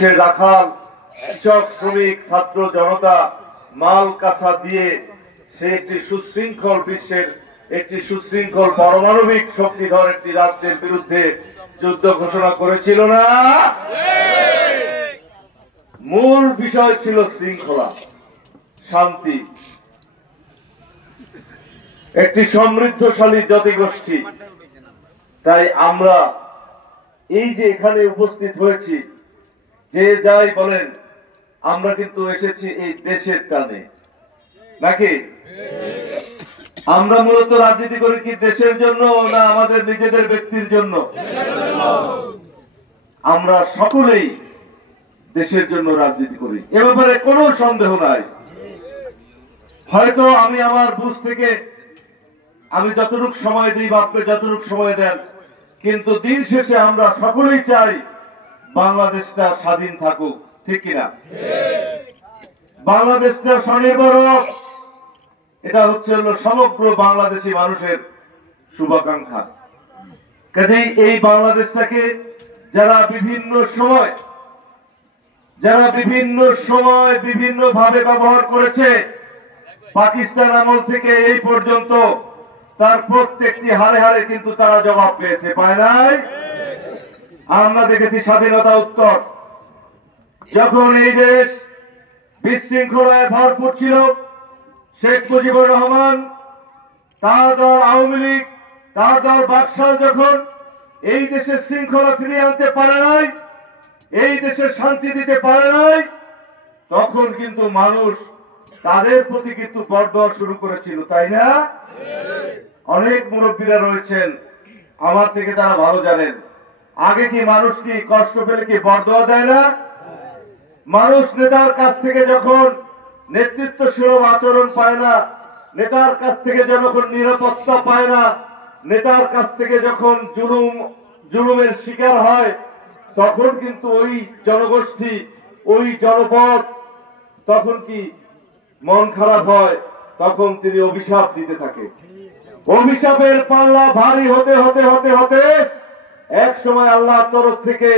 দেশের রাখাল কৃষক শ্রমিক ছাত্র জনতা মাল কাঁচা দিয়ে সে একটি সুশৃঙ্খল বিশ্বের একটি সুশৃঙ্খল পারমাণবিক শক্তিধর একটি রাষ্ট্রের বিরুদ্ধে যুদ্ধ ঘোষণা করেছিল না? মূল বিষয় ছিল শৃঙ্খলা, শান্তি, একটি সমৃদ্ধশালী জাতিগোষ্ঠী। তাই আমরা এই যে এখানে উপস্থিত হয়েছি, যে যাই বলেন, আমরা কিন্তু এসেছি এই দেশের টানে, নাকি? আমরা মূলত রাজনীতি করি কি দেশের জন্য না আমাদের নিজেদের ব্যক্তির জন্য? আমরা সকলেই দেশের জন্য রাজনীতি করি, এ ব্যাপারে কোনো সন্দেহ নাই। হয়তো আমি আমার বুঝ থেকে আমি যতটুকু সময় দিই বা আপনি যতটুকু সময় দেন, কিন্তু দিন শেষে আমরা সকলেই চাই বাংলাদেশটা স্বাধীন থাকুক, ঠিক কিনা? বাংলাদেশটা স্বনির্ভর হোক, এটা হচ্ছে সমগ্র বাংলাদেশী মানুষের শুভাকাঙ্ক্ষা। কাজেই এই বাংলাদেশটাকে যারা বিভিন্ন সময় বিভিন্ন ভাবে ব্যবহার করেছে, পাকিস্তান আমল থেকে এই পর্যন্ত, তার প্রত্যেকটি হারে হারে কিন্তু তারা জবাব পেয়েছে, পায় নাই? আমরা দেখেছি স্বাধীনতা উত্তর, যখন এই দেশ বিশৃঙ্খলায় ভরপুর ছিল, শেখ মুজিবুর রহমান, তার দল আওয়ামী লীগ, তার দল বাকশাল যখন এই দেশের শৃঙ্খলা ফিরিয়ে আনতে পারে নাই, এই দেশের শান্তি দিতে পারে নাই, তখন কিন্তু মানুষ তাদের প্রতি কিন্তু বরদোয়া শুরু করেছিল, তাই না? অনেক মুরব্বীরা রয়েছেন আমার থেকে, তারা ভালো জানেন আগে কি মানুষ কি কষ্ট পেলে কি বরদোয়া দেয় না? মানুষ নেতার কাছ থেকে যখন নেতৃত্ব সুলভ আচরণ পায় না, নেতার কাছ থেকে যখন নিরাপত্তা পায় না, নেতার কাছ থেকে যখন জুলুমের শিকার হয়, তখন কিন্তু ওই জনগোষ্ঠী, ওই জনপদ তখন কি মন খারাপ হয়, তখন তিনি অভিশাপ দিতে থাকে। অভিশাপের পাল্লা ভারী হতে হতে হতে হতে এক সময় আল্লাহর তরফ থেকে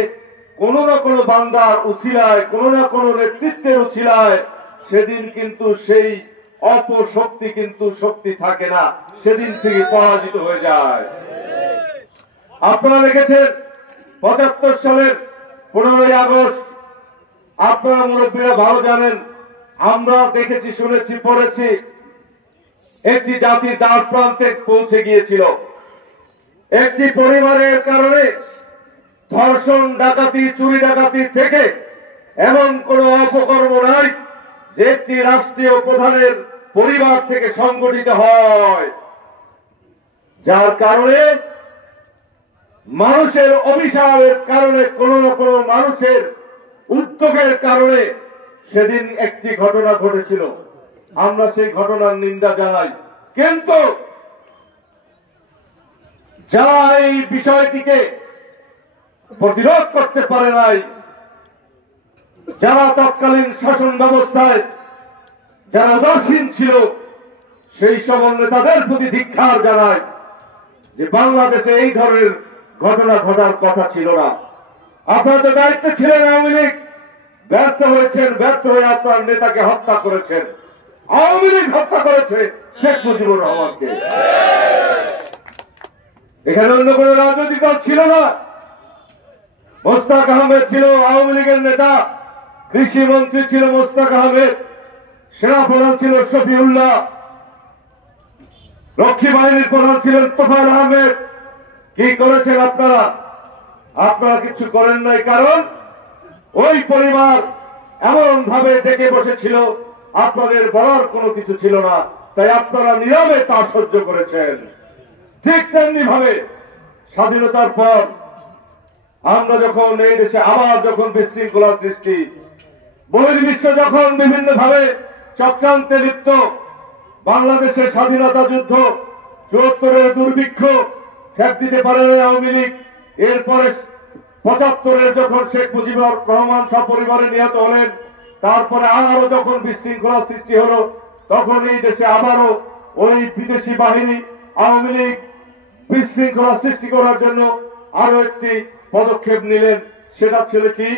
কোন না কোন বান্দার উছিলায়, কোন না কোন নেতৃত্বের উছিলায় সেদিন কিন্তু সেই অপশক্তি কিন্তু শক্তি থাকে না, সেদিন থেকে পরাজিত হয়ে যায়। আপনারা দেখেছেন ৭৫ সালের ১৫ই আগস্ট, আপনারা মুরব্বীরা ভালো জানেন, আমরা দেখেছি, শুনেছি, পড়েছি, একটি জাতি দ্বার প্রান্তে পৌঁছে গিয়েছিল। একটি পরিবারের কারণে ধর্ষণ, ডাকাতি, চুরি ডাকাতি থেকে এমন কোন অপকর্ম নাই যে একটি রাষ্ট্রীয় প্রধানের পরিবার থেকে সংগঠিত হয়, যার কারণে মানুষের অভিশাপের কারণে, কোন না কোন মানুষের উদ্যোগের কারণে সেদিন একটি ঘটনা ঘটেছিল। আমরা সেই ঘটনার নিন্দা জানাই, কিন্তু যারা এই বিষয়টিকে প্রতিরোধ করতে পারে নাই, যারা তৎকালীন শাসন ব্যবস্থায় যারা উদাসীন ছিল, সেই সকল নেতাদের প্রতি ধিক্কার জানায় যে বাংলাদেশে এই ধরনের ঘটনা ঘটার কথা ছিল না। আপনারা তো দায়িত্বে ছিলেন, আওয়ামী লীগ ব্যর্থ হয়েছেন, ব্যর্থ হয়ে আপনার নেতাকে হত্যা করেছেন। আওয়ামী লীগ হত্যা করেছে শেখ মুজিবুর রহমানকে। এখানে অন্য কোন রাজনৈতিক দল ছিল না। মোস্তাক আহমেদ ছিল আওয়ামী লীগের নেতা, কৃষি মন্ত্রী ছিল মোস্তাক আহমেদ, সেনাপ্রধান ছিল শফিউল্লাহ, রক্ষী বাহিনীর প্রধান ছিলেন তোফায়েল আহমেদ। কি করেছেন আপনারা? আপনারা কিছু করেন নাই, কারণ ওই পরিবার এমন ভাবে ডেকে বসেছিল, আপনাদের বলার কোনো কিছু ছিল না, তাই আপনারা নীরবে তা সহ্য করেছেন। ঠিক তেমনি ভাবে স্বাধীনতার পর আমরা যখন এই দেশে আবার যখন বিশৃঙ্খলা সৃষ্টি, বহির্বিশ্ব যখন বিভিন্ন ভাবে চক্রান্তে লিপ্ত, বাংলাদেশের স্বাধীনতা যুদ্ধ, ৭৪-এর দুর্ভিক্ষ ঠেক দিতে পারে না আওয়ামী লীগ। এরপরে ৭৫-এর যখন শেখ মুজিবুর রহমান সপরিবারে নিহত হলেন, তারপরে আবারও যখন বিশৃঙ্খলা সৃষ্টি হলো, তখন এই দেশে আবারও ওই বিদেশি বাহিনী আওয়ামী লীগ বিশৃঙ্খলা সৃষ্টি করার জন্য আরো একটি পদক্ষেপ নিলেন। সেটা ছিল কি?